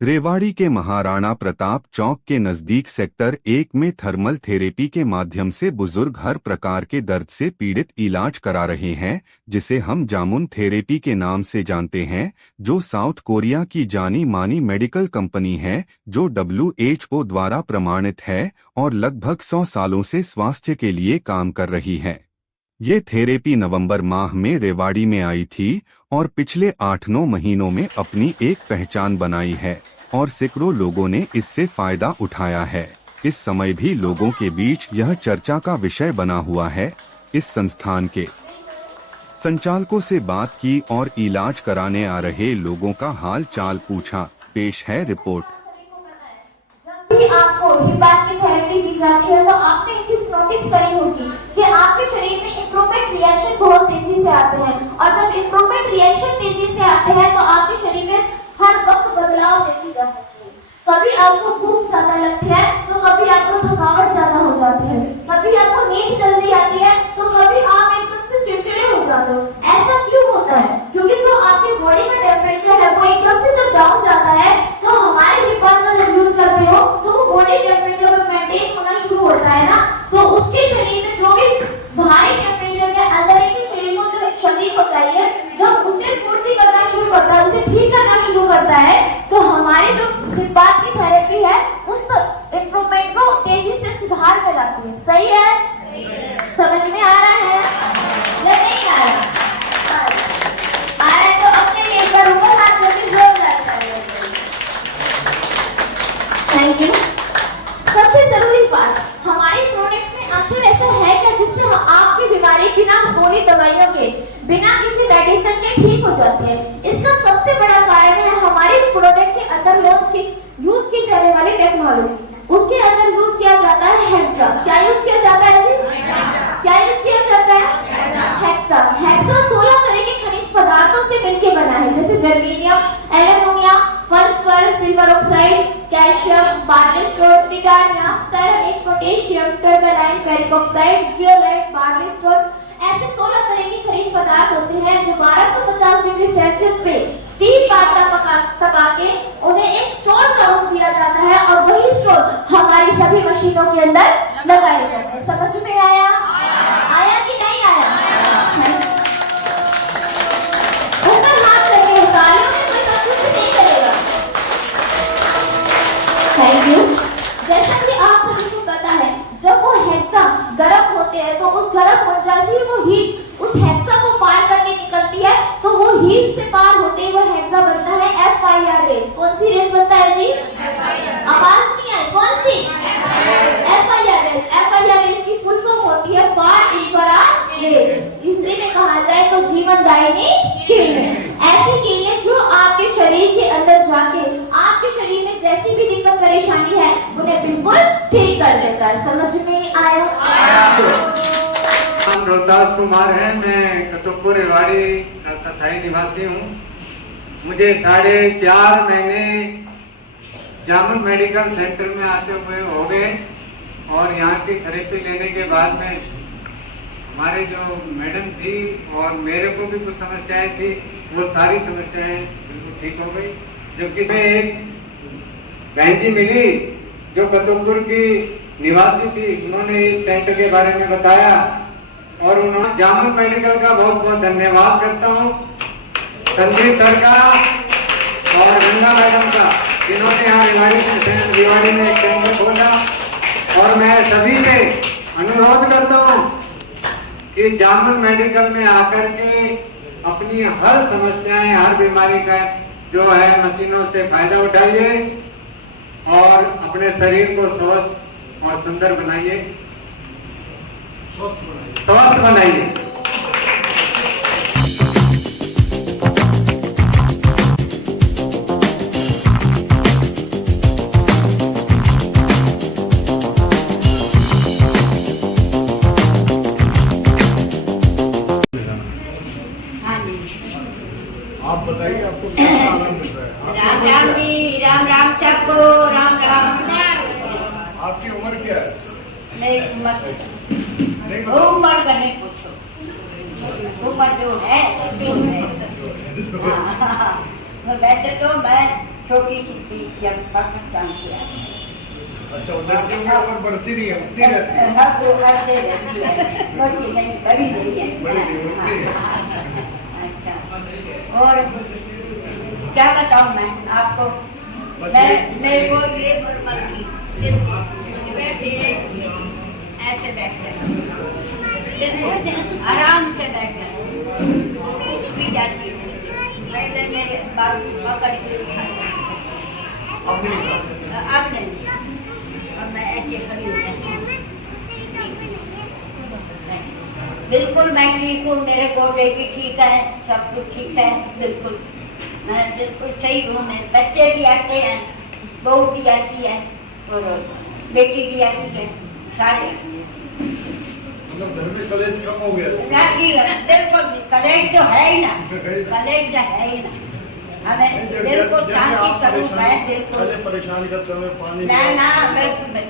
रेवाड़ी के महाराणा प्रताप चौक के नजदीक सेक्टर 1 में थर्मल थेरेपी के माध्यम से बुजुर्ग हर प्रकार के दर्द से पीड़ित इलाज करा रहे हैं, जिसे हम जामुन थेरेपी के नाम से जानते हैं, जो साउथ कोरिया की जानी मानी मेडिकल कंपनी है, जो WHO द्वारा प्रमाणित है और लगभग 100 सालों से स्वास्थ्य के लिए काम कर रही है। ये थेरेपी नवंबर माह में रेवाड़ी में आई थी और पिछले 8-9 महीनों में अपनी एक पहचान बनाई है और सैकड़ों लोगों ने इससे फायदा उठाया है। इस समय भी लोगों के बीच यह चर्चा का विषय बना हुआ है। इस संस्थान के संचालकों से बात की और इलाज कराने आ रहे लोगों का हाल चाल पूछा। पेश है रिपोर्ट। जब भी आपको हिप्पैक की थेरेपी दी जाती है तो आपने एक चीज नोटिस करी होगी कि आपके शरीर में इम्प्रूवमेंट रिएक्शन बहुत तेजी से आते हैं, और जब इम्प्रूवमेंट रिएक्शन तेजी से आते हैं तो आपके शरीर में हर वक्त बदलाव देखी जा सकती है। कभी आपको भूख ज्यादा लगती है तो कभी आपको थकावट ज्यादा हो जाती है, कभी आपको नींद जल्दी आती है तो कभी आप एकदम से चिड़चिड़े हो जाते हो। ऐसा क्यों होता है? क्योंकि जो आपकी बॉडी का टेम्परेचर है वो एकदम से जब डाउन जाता है तो हमारे हिप्पैक का जब यूज करते हो तो वो बॉडी टेम्परेचर में मेंटेन होना शुरू होता है ना, तो उसके शरीर में जो भी भारी टेम्परेचर के अंदर के शरीर को जो शरीर को चाहिए, जब उसे पूर्ति करना शुरू करता है, उसे ठीक करना शुरू करता है, तो हमारी जो हिप्पैक की थेरेपी है उस इम्प्रूवमेंट को तेजी से सुधार में लाती है। सही है? समझ में आ रहा है या नहीं आ रहा? आ रहा है तो अपने लिए एक बार ऊपर हाथ करके जोरदार तालियां। Thank you. सबसे जरूरी बात, हमारे प्रोडक्ट में आखिर ऐसा है क्या जिससे आपकी बीमारी बिना गोली दवाइयों के, बिना किसी मेडिसिन के ठीक हो जाती है? इसका सबसे बड़ा कारण है हमारे प्रोडक्ट के अंदर यूज की जाने वाली टेक्नोलॉजी। उसके अंदर यूज किया जाता है हेक्सा। क्या यूज किया जाता है जी? क्या यूज किया जाता है? हेक्सा। हेक्सा 16 तरह के खनिज पदार्थों से मिलकर बना है, जैसे germanium, aluminium, phosphorus, silver oxide, calcium, बार्लिस्टोन, टिटानियम, सेरामिक, पोटेशियम, टर्बेलाइन, फेरिक ऑक्साइड, जियोलाइट, बार्लिस्टोन। ऐसे 16 तरह के खनिज पदार्थ होते हैं जो 1250 डिग्री सेल्सियस पे 3 बार तपा के उन्हें एक स्टोर का रूप दिया जाता है, और वही स्टोर हमारी सभी मशीनों के अंदर लगाए जाते हैं। समझ में आया? आया कि नहीं आया? ऊपर हाथ करके तालियों में कोई कुछ नहीं करेगा। Thank you. जैसा कि आप सभी को पता है, जब वो हेक्सा गर्म होते हैं तो उस गर्म हो जाती है वो हीट उस हेक्सा को पार करके निकलती है, तो वो हीट से पार होते ही वो हेक्सा बनता है FIR रेस। कौन सी रेस बनता है जी? आवाज नहीं आई। कौन सी? FIR रेस। FIR रेस की फुल फॉर्म होती है फार इंफ्रारेड रेस। हिंदी में कहा जाए तो जीवनदायिनी किरणें। ऐसी किरणें जो आपके शरीर के अंदर जाके आपके शरीर में जैसी भी दिक्कत परेशानी है उन्हें बिल्कुल ठीक कर देता है। समझ में आया? नाम रोहतास कुमार है। मैं कतुकपुर रेवाड़ी का स्थायी निवासी हूँ। मुझे 4.5 महीने जामुन मेडिकल सेंटर में आते हुए हो गए, और यहाँ की थेरेपी लेने के बाद में हमारे जो मैडम थी और मेरे को भी कुछ समस्याएं थी, वो सारी समस्याएं बिल्कुल ठीक हो गई। जबकि मैं एक बहन जी मिली जो कतुकपुर की निवासी थी, उन्होंने इस सेंटर के बारे में बताया, और उन्होंने जामुन मेडिकल का बहुत बहुत धन्यवाद करता हूँ, संदीप सर का और गंगा मैडम का, जिन्होंने यहाँ रेवाड़ी में एक केंद्र खोला। और मैं सभी से अनुरोध करता हूँ कि जामुन मेडिकल में आकर के अपनी हर समस्याएं, हर बीमारी का जो है मशीनों से फायदा उठाइए और अपने शरीर को स्वस्थ और सुंदर बनाइए, स्वस्थ बनाइए। आप बताइए आपको क्या आनंद मिल रहा है? राम राम जी, राम राम सबको, राम राम। आपकी उम्र क्या है? मेरी उम्र नहीं बताओ। उम्र का नहीं पूछो, उम्र जो है जो है। वैसे तो मैं छोटी सी थी जब पाकिस्तान से आई। अच्छा, लड़कियों की उम्र बढ़ती नहीं है, उतनी रहती है। हाँ, वो ऐसे रहती है, छोटी नहीं, बड़ी नहीं है। बड़ी नहीं होती है। अच्छा, और क्या बताऊँ मैं आपको, मेरे को ये नॉर्मल थी, ऐसे बैठे आराम से बैठे भी जाती हूँ, पहले मेरे बाल पकड़ के उठाते, अब नहीं उठाते। अब नहीं, अब मैं ऐसे खड़ी हो जाती हूँ। बिल्कुल मैं ठीक हूँ, मेरे गोडे भी ठीक है, सब कुछ ठीक है, बिल्कुल मैं बिल्कुल सही हूँ। मेरे बच्चे भी आते हैं, बहू भी आती है और बेटी भी आती है, सारे आते हैं। मतलब घर में कलेश कम हो गया। बिल्कुल कलेश तो है ही ना, कलेश तो है ही ना, हमें बिल्कुल शांति स्वरूप है, बिल्कुल पहले परेशान करते हुए पानी ना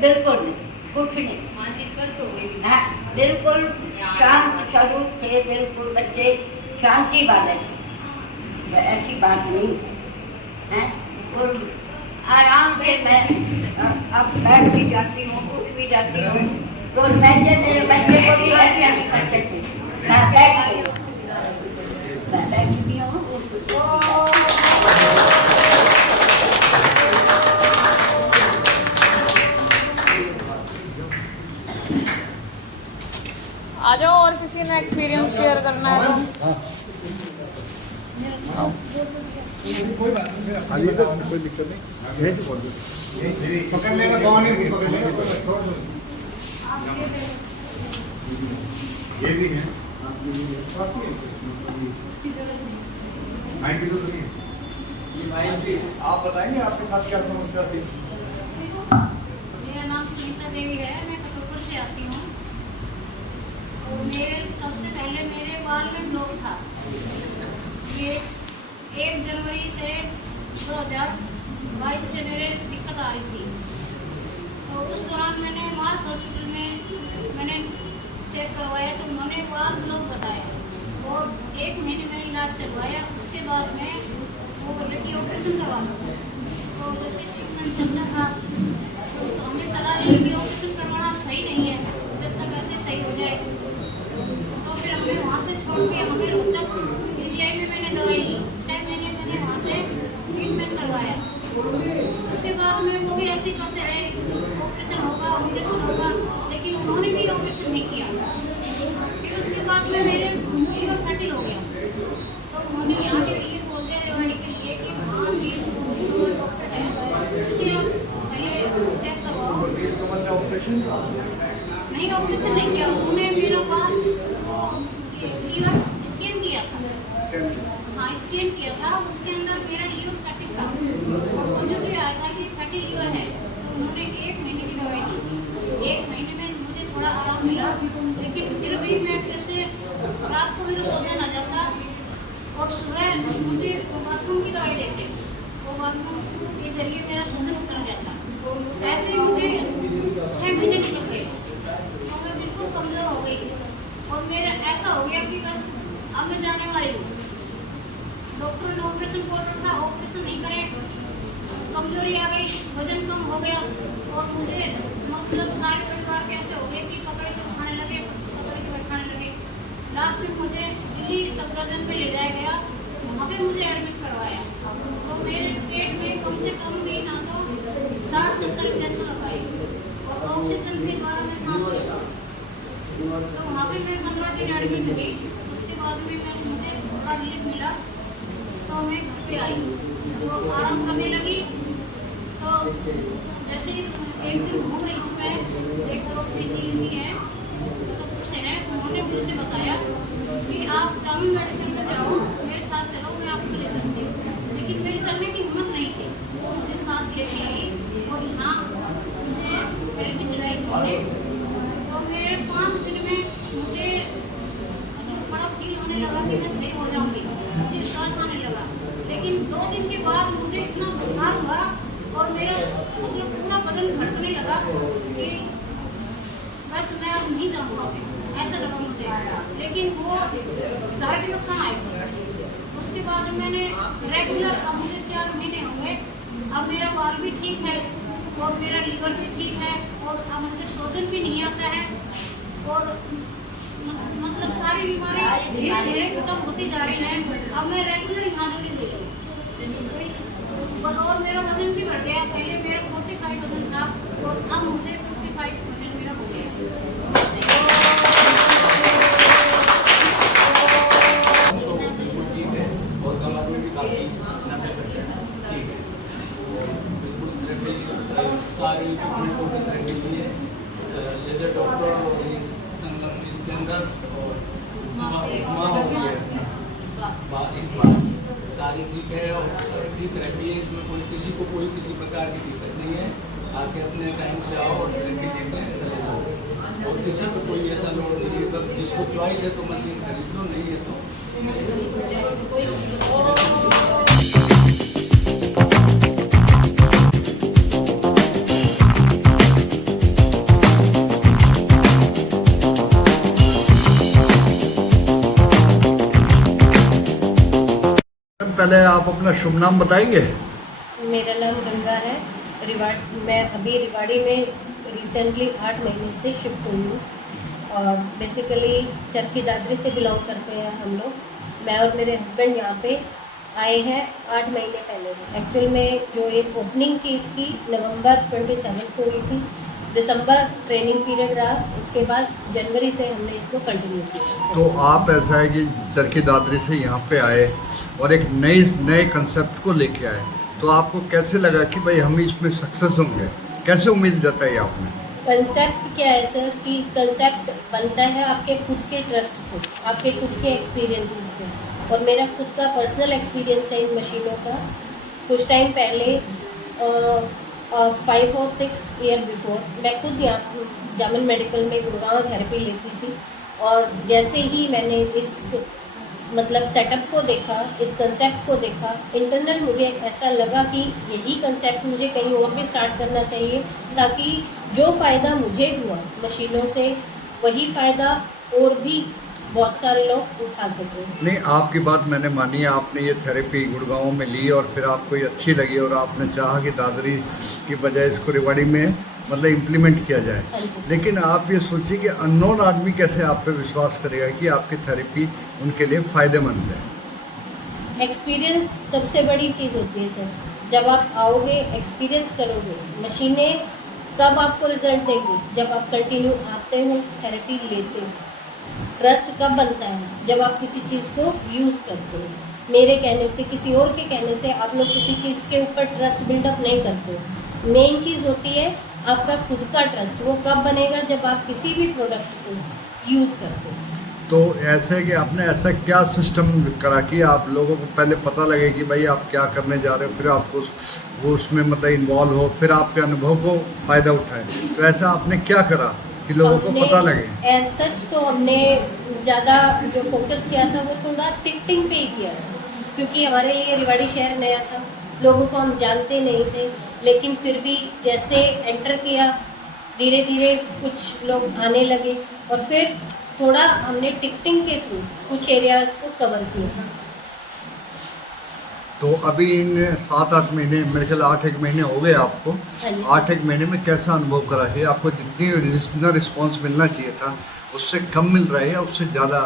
बिल्कुल नहीं, कुछ नहीं, स्वस्थ हो गई। हाँ, बिल्कुल शांत स्वरूप थे, बिल्कुल बच्चे शांति वाले थे, ऐसी बात नहीं है। और आराम से मैं अब बैठ भी जाती हूँ, उठ भी जाती हूँ, तो पहले मेरे बच्चे को भी ऐसे नहीं करते थे, मैं बैठती हूँ। आ जाओ, और किसी ने एक्सपीरियंस शेयर करना है तो। हाँ जी, कोई दिक्कत नहीं, भेज दो। पकड़ लेगा कौन है, पकड़ लेगा। ये भी है, माइक की जरूरत नहीं है। आप बताएंगे आपके साथ क्या समस्या थी? मेरा नाम सुनीता देवी है, मैं कतूरपुर से आती हूँ। तो मेरे सबसे पहले मेरे बाल में ब्लॉक था। ये 1 जनवरी से 2022 से मेरे दिक्कत आ रही थी। तो उस दौरान मैंने मार्स हॉस्पिटल में मैंने चेक करवाया, तो उन्होंने बाल ब्लॉक बताया और 1 महीने में इलाज चलवाया। उसके बाद में वो बोले कि ऑपरेशन करवाना था। तो जैसे ट्रीटमेंट चलता था तो हमें सलाह दी कि ऑपरेशन करवाना सही नहीं है, जब तक ऐसे सही हो जाए। तो फिर हमने वहाँ से छोड़ के हमें रोहतक PGI में मैंने दवाई ली। 6 महीने मैंने वहाँ से ट्रीटमेंट करवाया। उसके बाद में वो भी ऐसे करते रहे, ऑपरेशन होगा, लेकिन उन्होंने भी ऑपरेशन नहीं किया। फिर उसके बाद में मेरे लीवर फैटी हो गया। तो उन्होंने यहाँ के लिए बोलते हैं रेवाड़ी के लिए कि वहाँ लीवर डॉक्टर है, उसके पहले चेक करवाओ। ऑपरेशन नहीं, ऑपरेशन नहीं किया उन्होंने, मेरा बाल लीवर स्कैन किया था। हाँ, स्कैन किया था, उसके अंदर मेरा लीवर फैटी था। मुझे भी आया था कि फैटी लीवर है। तो उन्होंने 1 महीने की दवाई दी। 1 महीने में मुझे थोड़ा आराम मिला, लेकिन फिर भी मैं जैसे रात को मेरा सोना आ जाता और सुबह मुझे बाथरूम की दवाई देते, वो बाथरूम के जरिए मेरा सोजन उतर जाता। ऐसे ही मुझे 6 महीने निकल गए, तो मैं बिल्कुल कमज़ोर हो गई और मेरा ऐसा हो गया कि बस अब मैं जाने वाली हूँ। डॉक्टर ने ऑपरेशन बोल रहा था, ऑपरेशन नहीं करें, कमजोरी आ गई, वजन कम हो गया और मुझे मतलब सारे परिवार के ऐसे हो गए कि पकड़ के उठाने लगे, पकड़ के बैठाने लगे। लास्ट में मुझे दिल्ली सफदरजंग पे ले जाया गया, वहाँ पे मुझे एडमिट करवाया। तो मेरे पेट में कम से कम भी ना तो 60-70 इंजेक्शन लगाए और ऑक्सीजन के द्वारा मैं सांस लेता। तो वहाँ पे मैं 15 दिन एडमिट हुई। उसके बाद में मुझे थोड़ा रिलीफ मिला, तो मैं घर पे आई, तो आराम करने लगी। तो जैसे एक दिन घूम रही हूँ मैं, एक पड़ोसी जी है कतूरपुर से है, उन्होंने मुझे बताया कि आप जामुन मेडिकल में जाओ, मेरे साथ चलो, मैं आपको ले सकती हूँ। लेकिन मेरी चलने की हिम्मत नहीं थी, वो मुझे साथ लेके आई और यहाँ मुझे थेरेपी दिलाई उन्होंने। तो मेरे 5 दिन में मुझे बड़ा फील होने लगा कि मैं सही हो जाऊँगी, मुझे विश्वास आने लगा। लेकिन 2 दिन के बाद मुझे इतना बुखार हुआ और मेरा मतलब पूरा बदन धड़कने लगा कि बस मैं अब नहीं जाऊँगा, ऐसा लगा मुझे। लेकिन वो शारीरिक नुकसान आए। उसके बाद मैंने रेगुलर, अब मुझे 4 महीने हो गए, अब मेरा बाल भी ठीक है और मेरा लीवर भी ठीक है और अब मुझे सोजन भी नहीं आता है और मतलब सारी बीमारियां धीरे धीरे खत्म होती जा रही हैं। अब मैं रेगुलर यहाँ ले रही हूँ और मेरा वजन भी बढ़ गया। पहले मेरा 45 वजन था और अब मुझे 55 वजन मेरा हो गया। ठीक है और कमर में भी काफ़ी 90% ठीक है। बिल्कुल थेरेपी सारी ट्रीटमेंट थेरेपी ली है जैसे डॉक्टर और संगम इसके अंदर और माँ हो गई है एक बार सारी ठीक है और फ्री थेरेपी है। इसमें कोई किसी को कोई किसी प्रकार की दिक्कत नहीं है। आके अपने टाइम से आओ और थेरेपी लेते हैं चले जाओ और किसी को कोई ऐसा लोड नहीं है। अगर जिसको चॉइस है तो मशीन खरीद लो, नहीं है तो पहले आप अपना शुभ नाम बताएंगे? मेरा नाम गंगा है। मैं अभी रिवाड़ी में रिसेंटली 8 महीने से शिफ्ट हुई हूँ और बेसिकली चरखी दादरी से बिलोंग करते हैं हम लोग। मैं और मेरे हस्बैंड यहाँ पे आए हैं 8 महीने पहले। एक्चुअल में जो एक ओपनिंग थी इसकी नवंबर 27 को हुई थी। दिसंबर ट्रेनिंग पीरियड रहा, उसके बाद जनवरी से हमने इसको कंटिन्यू किया। तो आप ऐसा है कि चरखी दादरी से यहाँ पे आए और एक नए कंसेप्ट को लेके आए, तो आपको कैसे लगा कि भाई हम इसमें सक्सेस होंगे? कैसे उम्मीद जताई आपने? कंसेप्ट क्या है सर कि कंसेप्ट बनता है आपके खुद के ट्रस्ट से, आपके खुद के एक्सपीरियंसेस से। और मेरा खुद का पर्सनल एक्सपीरियंस है इन मशीनों का। कुछ टाइम पहले 5 और 6 ईयर बिफोर मैं खुद यहाँ जामन मेडिकल में गुड़गांव थेरेपी लेती थी और जैसे ही मैंने इस मतलब सेटअप को देखा, इस कंसेप्ट को देखा, इंटरनल मुझे ऐसा लगा कि यही कंसेप्ट मुझे कहीं और भी स्टार्ट करना चाहिए ताकि जो फ़ायदा मुझे हुआ मशीनों से वही फ़ायदा और भी बहुत सारे लोग उठा सकें। नहीं, आपकी बात मैंने मानी। आपने ये थेरेपी गुड़गांव में ली और फिर आपको ये अच्छी लगी और आपने चाहा कि दादरी की बजाय इसको रिवाड़ी में मतलब इम्प्लीमेंट किया जाए। लेकिन आप ये सोचिए कि अननोन आदमी कैसे आप पे विश्वास करेगा कि आपकी थेरेपी उनके लिए फ़ायदेमंद है? एक्सपीरियंस सबसे बड़ी चीज़ होती है सर। जब आप आओगे, एक्सपीरियंस करोगे, मशीनें तब आपको रिजल्ट देंगी जब आप कंटिन्यू आते हो, थेरेपी लेते हो। ट्रस्ट कब बनता है? जब आप किसी चीज़ को यूज़ करते हो। मेरे कहने से, किसी और के कहने से आप लोग किसी चीज़ के ऊपर ट्रस्ट बिल्डअप नहीं करते हो। मेन चीज़ होती है आपका खुद का ट्रस्ट। वो कब बनेगा? जब आप किसी भी प्रोडक्ट को यूज़ करते हो। तो ऐसे है कि आपने ऐसा क्या सिस्टम करा कि आप लोगों को पहले पता लगे कि भाई आप क्या करने जा रहे हो, फिर आपको वो उसमें मतलब इन्वॉल्व हो, फिर आपके अनुभव को फ़ायदा उठाए? तो ऐसा आपने क्या करा कि लोगों को पता लगे? एज सच तो हमने ज़्यादा जो फोकस किया था वो थोड़ा टिकटिंग पे ही किया था, क्योंकि हमारे लिए रिवाड़ी शहर नया था, लोगों को हम जानते नहीं थे। लेकिन फिर भी जैसे एंटर किया, धीरे धीरे कुछ लोग आने लगे और फिर थोड़ा हमने टिकटिंग के थ्रू कुछ एरियाज को कवर किया। तो अभी इन 7-8 महीने, मेरे ख्याल 8-1 महीने हो गए आपको। 8-1 महीने में कैसा अनुभव करा है? आपको जितना रिस्पॉन्स मिलना चाहिए था उससे कम मिल रहा है या उससे ज़्यादा?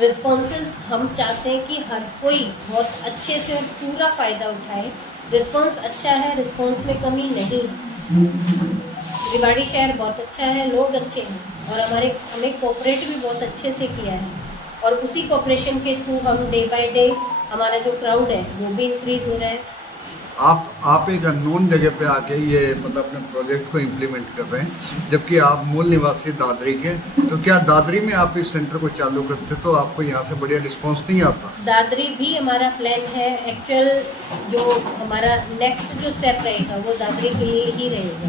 रिस्पॉन्सेज हम चाहते हैं कि हर कोई बहुत अच्छे से और पूरा फ़ायदा उठाए। रिस्पॉन्स अच्छा है, रिस्पॉन्स में कमी नहीं है। रिवाड़ी शहर बहुत अच्छा है, लोग अच्छे हैं और हमें कोऑपरेट भी बहुत अच्छे से किया है और उसी कोऑपरेशन के थ्रू हम डे बाय डे हमारा जो क्राउड है वो भी इंक्रीज हो रहा है। आप एक अननोन जगह पे आके ये मतलब अपने प्रोजेक्ट को इम्प्लीमेंट कर रहे हैं, जबकि आप मूल निवासी दादरी के। तो क्या दादरी में आप इस सेंटर को चालू करते तो आपको यहाँ से बढ़िया रिस्पांस नहीं आता? दादरी भी हमारा प्लान है। एक्चुअल जो हमारा नेक्स्ट जो स्टेप रहेगा वो दादरी के लिए ही रहेगा।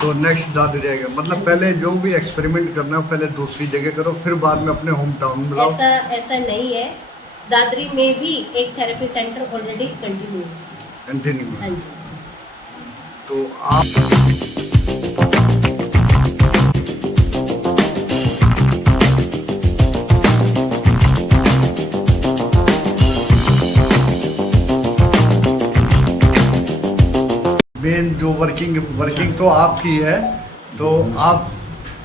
तो नेक्स्ट दादरी रहेगा, मतलब पहले जो भी एक्सपेरिमेंट करना है पहले दूसरी जगह करो, फिर बाद में अपने होम टाउन में लाओ। ऐसा नहीं है। दादरी में भी एक थेरेपी सेंटर ऑलरेडी कंटिन्यू है। हाँ जी। तो आप जो वर्किंग तो आपकी है, तो आप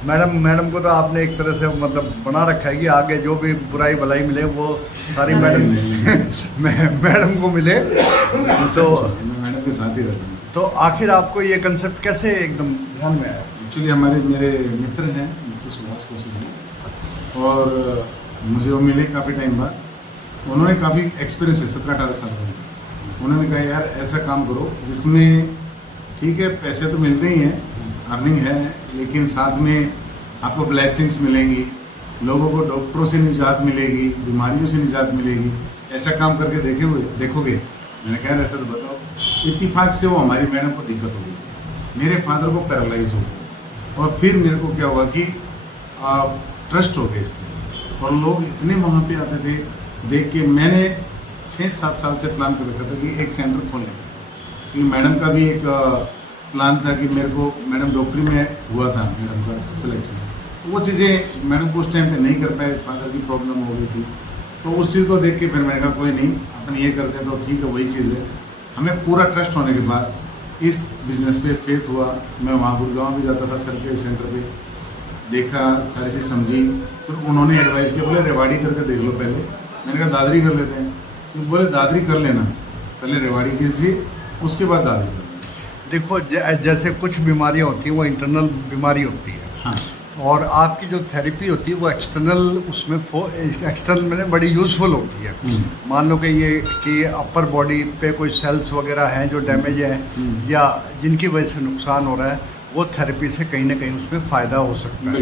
मैडम को तो आपने एक तरह से मतलब बना रखा है कि आगे जो भी बुराई भलाई मिले वो सारी मैडम को मिले। तो मैडम के साथ ही रहता हूँ। तो आखिर आपको ये कंसेप्ट कैसे एकदम ध्यान में आया? एक्चुअली मेरे मित्र हैं जिससे सुभाष कौशिक जी, और मुझे वो मिले काफ़ी टाइम बाद। उन्होंने काफ़ी एक्सपीरियंस है 17-18 साल का। उन्होंने कहा यार ऐसा काम करो जिसमें ठीक है पैसे तो मिलते ही हैं, अर्निंग है, लेकिन साथ में आपको ब्लेसिंग्स मिलेंगी, लोगों को डॉक्टरों से निजात मिलेगी, बीमारियों से निजात मिलेगी। ऐसा काम करके देखोगे। मैंने कहा ऐसा तो बताओ। इत्तेफाक से वो हमारी मैडम को दिक्कत हो गई, मेरे फादर को पैरालाइज हो गया, और फिर मेरे को क्या हुआ कि ट्रस्ट हो गया इसमें, और लोग इतने वहाँ पे आते थे देख के। मैंने 6-7 साल से प्लान कर रखा था कि एक सेंटर खोलें, क्योंकि मैडम का भी एक प्लान था कि मेरे को मैडम डॉक्टरी में हुआ था मैडम का सिलेक्शन, तो वो चीज़ें मैडम को उस टाइम पे नहीं कर पाए, फादर की प्रॉब्लम हो गई थी। तो उस चीज़ को देख के फिर मैंने कहा कोई नहीं, अपन ये करते हैं तो ठीक है, वही चीज़ है। हमें पूरा ट्रस्ट होने के बाद इस बिज़नेस पे फेथ हुआ। मैं वहाँ गुड़गांव भी जाता था सर के सेंटर पे, देखा, सारी चीज़ समझी। फिर उन्होंने एडवाइस किया, बोले रेवाड़ी करके देख लो पहले। मैंने कहा दादरी कर लेते हैं, तो बोले दादरी कर लेना, पहले रेवाड़ी कीजिए उसके बाद दादरी कर। देखो जैसे कुछ बीमारियां होती हैं वो इंटरनल बीमारी होती है, हाँ, और आपकी जो थेरेपी होती है वो एक्सटर्नल, उसमें एक्सटर्नल में बड़ी यूज़फुल होती है। मान लो कि अपर बॉडी पे कोई सेल्स वगैरह हैं जो डैमेज हैं या जिनकी वजह से नुकसान हो रहा है, वो थेरेपी से कहीं ना कहीं उसमें फ़ायदा हो सकता है।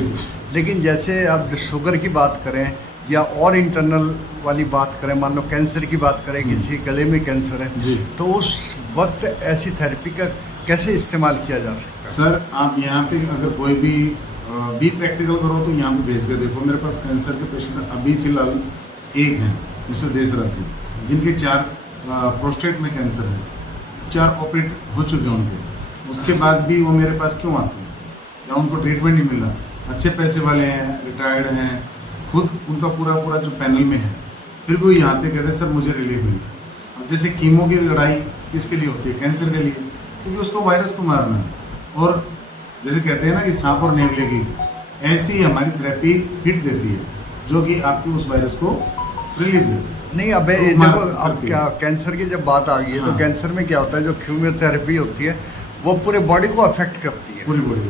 लेकिन जैसे अब शुगर की बात करें या और इंटरनल वाली बात करें, मान लो कैंसर की बात करें, किसी गले में कैंसर है, तो उस वक्त ऐसी थेरेपी का कैसे इस्तेमाल किया जा सकता है? सर आप यहाँ पे अगर कोई भी प्रैक्टिकल करो तो यहाँ पे भेज कर देखो। मेरे पास कैंसर के पेशेंट अभी फिलहाल एक हैं, मिस्टर देसराज जी, जिनके 4 प्रोस्टेट में कैंसर है, 4 ऑपरेट हो चुके हैं उनके। उसके बाद भी वो मेरे पास क्यों आते हैं? या उनको ट्रीटमेंट नहीं मिल रहा? अच्छे पैसे वाले हैं, रिटायर्ड हैं, खुद उनका पूरा जो पैनल में है, फिर भी वो यहाँ पे कहते हैं सर मुझे रिलीफ मिल। अब जैसे कीमो की लड़ाई किसके लिए होती है? कैंसर के लिए, क्योंकि उसको वायरस को मारना है। और जैसे कहते हैं ना कि सांप और नेवले की, ऐसी हमारी थेरेपी हिट देती है जो कि आपकी उस वायरस को रिलीफ देती। नहीं अब देखो, अब क्या कैंसर की जब बात आ गई है, हाँ। तो कैंसर में क्या होता है, जो कीमोथेरेपी होती है वो पूरे बॉडी को अफेक्ट करती है, पूरी बॉडी।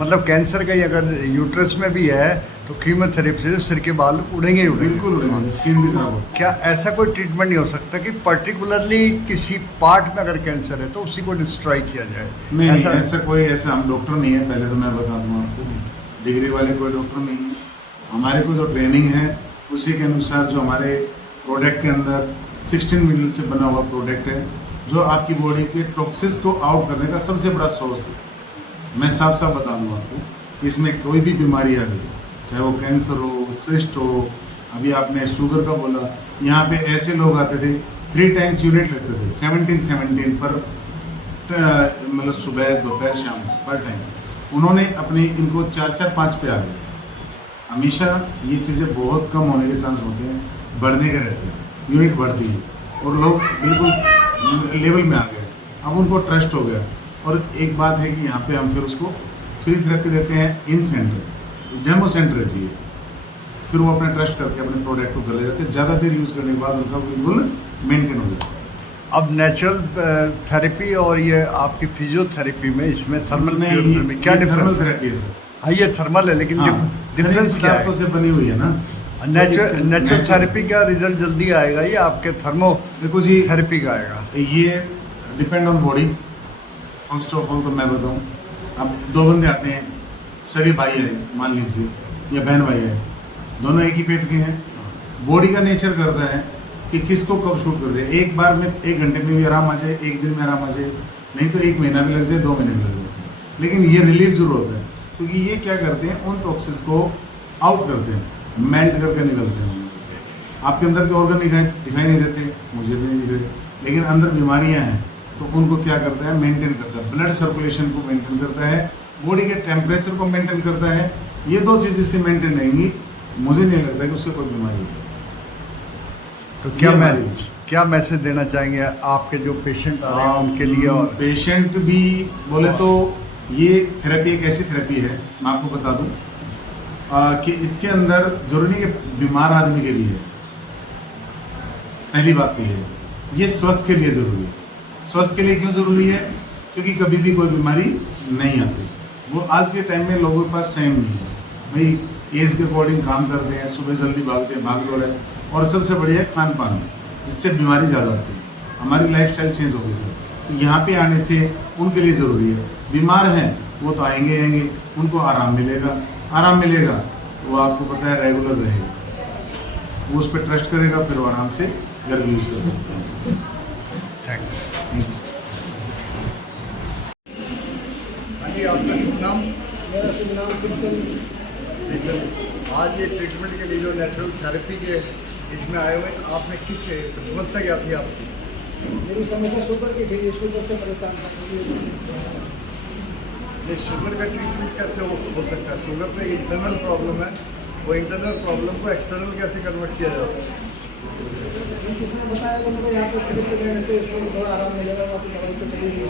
मतलब कैंसर का ही अगर यूट्रस में भी है तो कीमोथेरेपी से सिर के बाल उड़ेंगे ही उड़ेंगे। बिल्कुल उड़ेंगे, स्किन भी खराब हो। क्या ऐसा कोई ट्रीटमेंट नहीं हो सकता कि पर्टिकुलरली किसी पार्ट में अगर कैंसर है तो उसी को डिस्ट्रॉय किया जाए? नहीं, ऐसा हम डॉक्टर नहीं है, पहले तो मैं बता दूँ आपको, डिग्री वाले कोई डॉक्टर नहीं है। हमारे को जो ट्रेनिंग है उसी के अनुसार जो हमारे प्रोडक्ट के अंदर 16 मिनरल से बना हुआ प्रोडक्ट है, जो आपकी बॉडी के टॉक्सिस को आउट करने का सबसे बड़ा सोर्स है। मैं साफ बता दूँ आपको, इसमें कोई भी बीमारी आ गई, चाहे वो कैंसर हो, सिस्ट हो, अभी आपने शुगर का बोला, यहाँ पे ऐसे लोग आते थे 3 टाइम्स यूनिट लेते थे 17 पर मतलब सुबह दोपहर शाम पर टाइम। उन्होंने अपने इनको 4-5 पे आ गए। हमेशा ये चीज़ें बहुत कम होने के चांस होते हैं, बढ़ने के रहते हैं, यूनिट बढ़ती है और लोग बिल्कुल लेवल में आ गए। अब उनको ट्रस्ट हो गया। और एक बात है कि यहाँ पे हम फिर उसको फ्री थेरेपी देते हैं इन सेंटर, डेमो सेंटर है जी, फिर वो अपना ट्रस्ट करके अपने प्रोडक्ट को कर ले जाते हैं। ज़्यादा देर यूज़ करने के बाद उनका बिल्कुल मेंटेन हो जाता है। अब नेचुरल थेरेपी और ये आपकी फिजियोथेरेपी में इसमें थर्मल में क्या थर्मल डिफरेंस थेरेपी है सर? हाँ ये थर्मल है, लेकिन डिफरेंस क्या है? से बनी हुई है ना। नेचुरल थेरेपी का रिजल्ट जल्दी आएगा या आपके थर्मो देखो जी, थेरेपी का आएगा? ये depend on body. First of all तो मैं बताऊँ, अब 2 बंदे आते हैं, सगे भाई है मान लीजिए या बहन भाई है, दोनों एक ही पेट के हैं। बॉडी का नेचर करता है कि किसको कब शूट कर दे। एक बार में 1 घंटे में भी आराम आ जाए, 1 दिन में आराम आ जाए, नहीं तो 1 महीना भी लग जाए, 2 महीने भी लग जाए, लेकिन ये रिलीफ जरूर होता है। क्योंकि ये क्या करते हैं, उन टॉक्सिस को आउट करते हैं, मेल्ट करके निकलते हैं। आपके अंदर के ऑर्गन दिखाई नहीं देते, मुझे भी नहीं दिख रहे, लेकिन अंदर बीमारियां हैं तो उनको क्या करता है, मेंटेन करता है। ब्लड सर्कुलेशन को मेंटेन करता है, बॉडी के टेम्परेचर को मेंटेन करता है। ये 2 चीज़ें से मेंटेन रहेंगी, मुझे नहीं लगता कि उससे कोई बीमारी है। तो ये क्या मैसेज देना चाहेंगे आपके जो पेशेंट आ रहे हैं उनके लिए? और पेशेंट भी बोले तो ये थेरेपी एक ऐसी थेरेपी है, मैं आपको बता दूं कि इसके अंदर जरूरी नहीं कि बीमार आदमी के लिए, पहली बात ये है, ये स्वस्थ के लिए जरूरी है। स्वस्थ के लिए क्यों जरूरी है? क्योंकि कभी भी कोई बीमारी नहीं आती। वो आज के टाइम में लोगों के पास टाइम नहीं है भाई, एज के अकॉर्डिंग काम करते हैं, सुबह जल्दी भागते हैं, भाग दौड़ है, और सबसे बढ़िया खान पान, जिससे बीमारी ज़्यादा आती है। हमारी लाइफस्टाइल चेंज हो गई सर, तो यहाँ पे आने से उनके लिए ज़रूरी है। बीमार हैं वो तो आएंगे, उनको आराम मिलेगा, वो आपको पता है रेगुलर रहेगा, वो उस पर ट्रस्ट करेगा, फिर वो आराम से घर भी यूज कर सकते हैं। थैंक्स। हाँ जी, आपका शुभ नाम? मेरा शुभ नाम पिंचल। आज ये ट्रीटमेंट के लिए जो नेचुरल थेरेपी के इसमें आए हुए, आपने किस समस्या क्या थी आपकी? मेरी समस्या शुगर की थी, शुगर से परेशान था। ये शुगर का ट्रीटमेंट कैसे हो सकता है? शुगर तो इंटरनल प्रॉब्लम है, वो इंटरनल प्रॉब्लम को एक्सटर्नल कैसे कन्वर्ट किया जाता है? किसी ने बताया कि मुझे यहाँ पे ट्रिप देने से इसको थोड़ा आराम मिलेगा, वापस दवाई तो चली नहीं।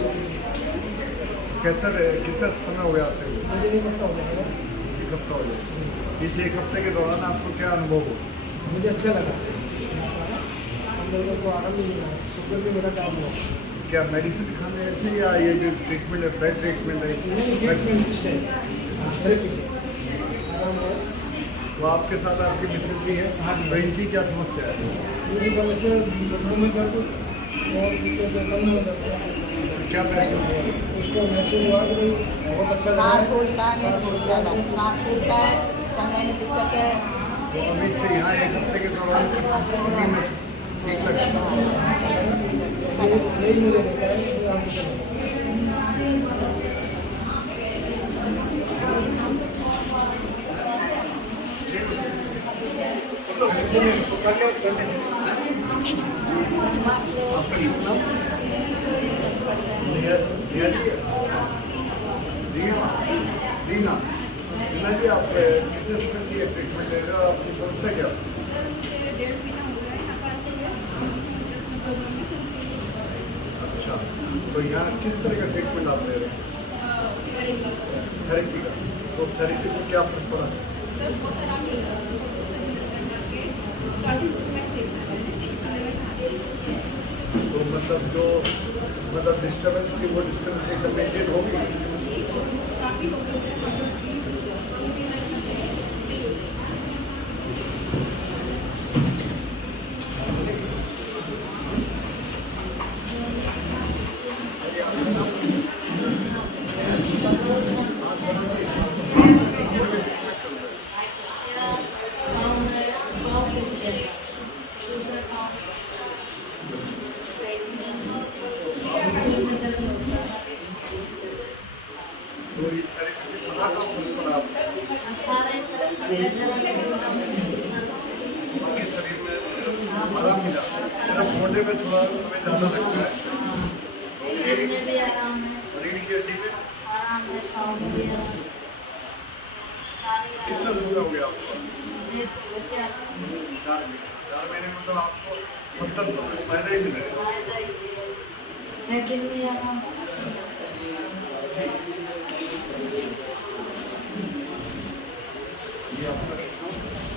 कैसा कितना समय हो गया आपके? मुझे 1 हफ्ता हो जाएगा। 1 हफ्ता हो जाएगा। इस 1 हफ्ते के दौरान आपको क्या अनुभव हो? मुझे अच्छा लगा, हम लोगों को आराम भी मिला, शुगर भी मेरा काम हुआ। क्या मेडिसिन खाने से या ये जो ट्रीटमेंट है, बेड ट्रीटमेंट है? ट्रीटमेंट से, थेरेपी से आराम हुआ। वो आपके साथ आपकी मित्र भी है? हाँ जी। तो इनकी क्या समस्या है? मेरी समस्या मुँह में दर्द और कंधों में दर्द। क्या महसूस हुआ? उसको महसूस हुआ कि भाई बहुत अच्छा लगा। सांस फूलता है, सांस फूलता है, चलने में दिक्कत है। तो अभी से यहाँ 1 हफ्ते के दौरान छुट्टी में ठीक लगा? यही मुझे लगता है कि आपको रीना जी, आप कितने समय से ये ट्रीटमेंट ले रहे हो और आपकी समस्या क्या? अच्छा, तो यहाँ किस तरह का ट्रीटमेंट आप ले रहे हैं? थेरेपी का। तो थेरेपी से क्या फर्क पड़ा? तो मतलब डिस्टर्बेंस थी, वो डिस्टर्बेंस एकदम मेंटेन होगी? तो ये थेरेपी से कहाँ का फर्क पड़ा आपको? आपके शरीर में आराम मिला, सिर्फ मोटे में थोड़ा समय ज़्यादा लगता है, रीढ़ की हड्डी में कितना समय हो गया आपको? 4 महीने में तो आपको 70% फायदा ही मिलेगा।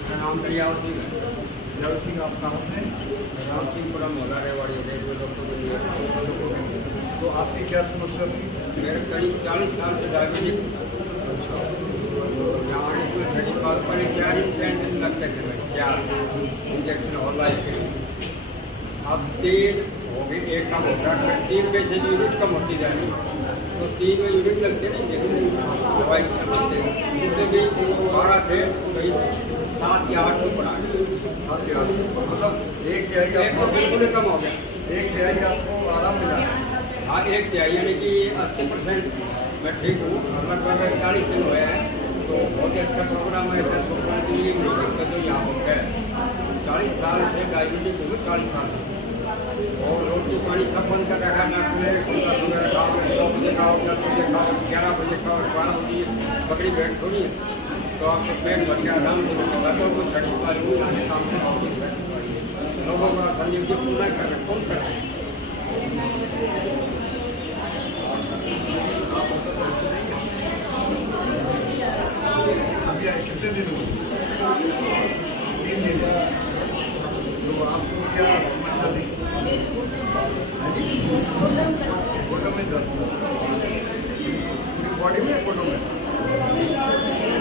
मेरा नाम दरियाव सिंह है। दरियाव सिंह, आप कहाँ से? राम सिंहपुरा मोहल्ला रेवाड़ी रेलवे डॉक्टर के लिए। तो आपकी क्या समस्या थी? मेरे करीब 40 साल से डायबिटिक। अच्छा। यहाँ आने के लिए 35 पर 4 इंजेक्शन लगते थे भाई, 4 इंजेक्शन और लाइफ के। अब 3 हो गए, 1 कम हो गया, 3 में से यूनिट कम होती जा रही, तो 3 में यूनिट लगते ना इंजेक्शन, दवाई लगते हैं, उससे भी 12 थे भाई, 7 या 8 को बढ़ा दिए। 7 या 8 मतलब 1/3 आपको बिल्कुल कम हो गया। 1/3 आपको आराम मिला? हाँ, 1/3 यानी कि 80% मैं ठीक हूँ। लगभग 40 दिन हुए हैं, तो बहुत ही अच्छा प्रोग्राम है। ऐसा सोचने के लिए नहीं करता तो यहाँ हो गया 40 साल से डायबिटिक हो गई, 40 साल से, और रोटी पानी सब बंद कर रखा है। ना खुले सुबह खाओ, 9 बजे खाओ, 10 बजे खाओ, 11 बजे खाओ, 12 बजे बकरी भेड़ थोड़ी है। तो तो आपके पेट भर के आराम से रोटी बच्चों को सेटिस्फाई हो जाने काम से लोगों का संजीव पूरा कर रहे कौन कर रहे अभी आए कितने दिन हुए? 3 दिन। तो आपको क्या समस्या थी? घुटनों में दर्द था। पूरी बॉडी में या घुटनों में?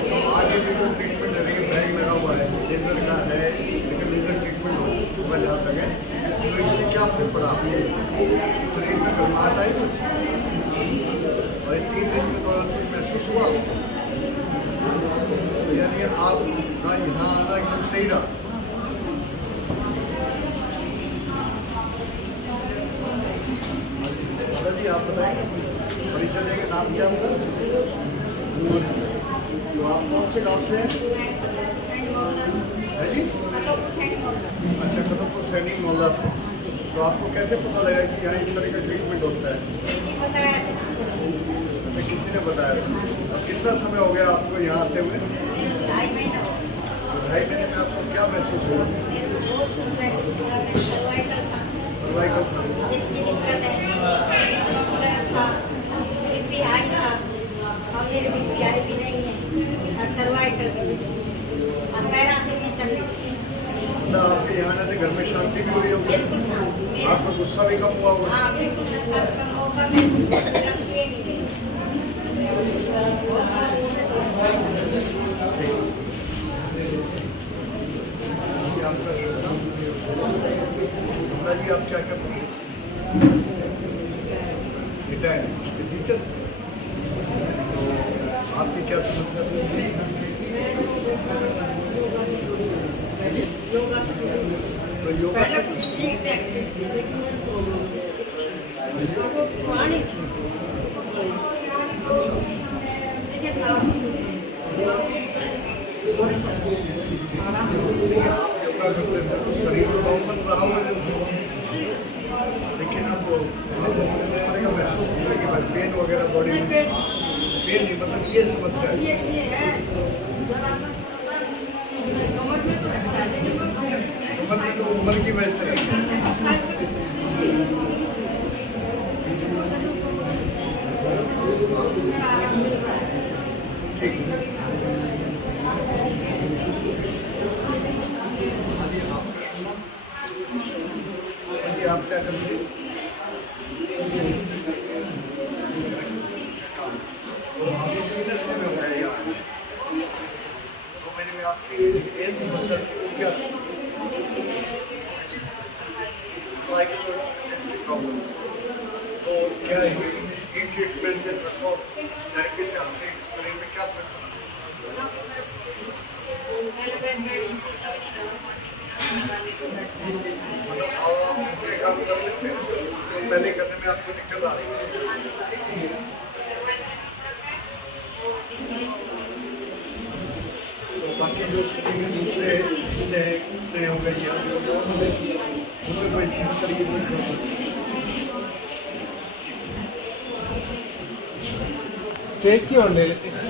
तो आगे भी जो ट्रीटमेंट है, बैग लगा हुआ है, लेजर का है, लेकिन लेजर ट्रीटमेंट होगा जहाँ तक है, तो इससे क्या असर पड़ा आपको? शरीर में गर्माहट आई कुछ? और 3 दिन के दौरान कुछ महसूस हुआ? यानी आपका यहाँ आना एकदम सही रहा। जी आप बताएंगे, परिचय देंगे, नाम क्या होगा? तो आप कौन से गाँव से हैं? है जी? अच्छा, कदमपुर सैनिक मोहल्ला से। तो आपको कैसे पता लगा कि यहाँ इस तरह का ट्रीटमेंट होता है? अच्छा, किसी ने बताया? और कितना समय हो गया आपको यहाँ आते हुए? 2.5 महीने में आपको क्या महसूस हुआ? सर्वाइकल था। आपके यहाँ आने से घर में शांति भी हुई होगी, आपका गुस्सा भी कम हुआ होगा। जी आप क्या करते हैं? Retired teacher. तो आपकी क्या समस्या थी? तो योगा शरीर में नॉर्मल रहा हुआ है, लेकिन अब तरह का महसूस होता है कि भाई पेन वगैरह बॉडी में पेन नहीं, मतलब ये समस्या है। उम्र में तो उम्र की वजह से ठीक है। आप क्या करेंगे? तो आप फिटनेस में हो गए यहाँ 2 महीने में आपकी मेन समस्या क्या थी? प्रॉब्लम। तो क्या ट्रीटमेंट से थेरेपी से आपके शरीर में क्या फर्क पड़ा? मतलब आप उनके काम कर सकते हैं, तो पहले करने में आपको दिक्कत आ रही है। तो बाकी जो दूसरे नए हो गए उनमें कोई तरीके स्टेज की ओर ले लेते हैं।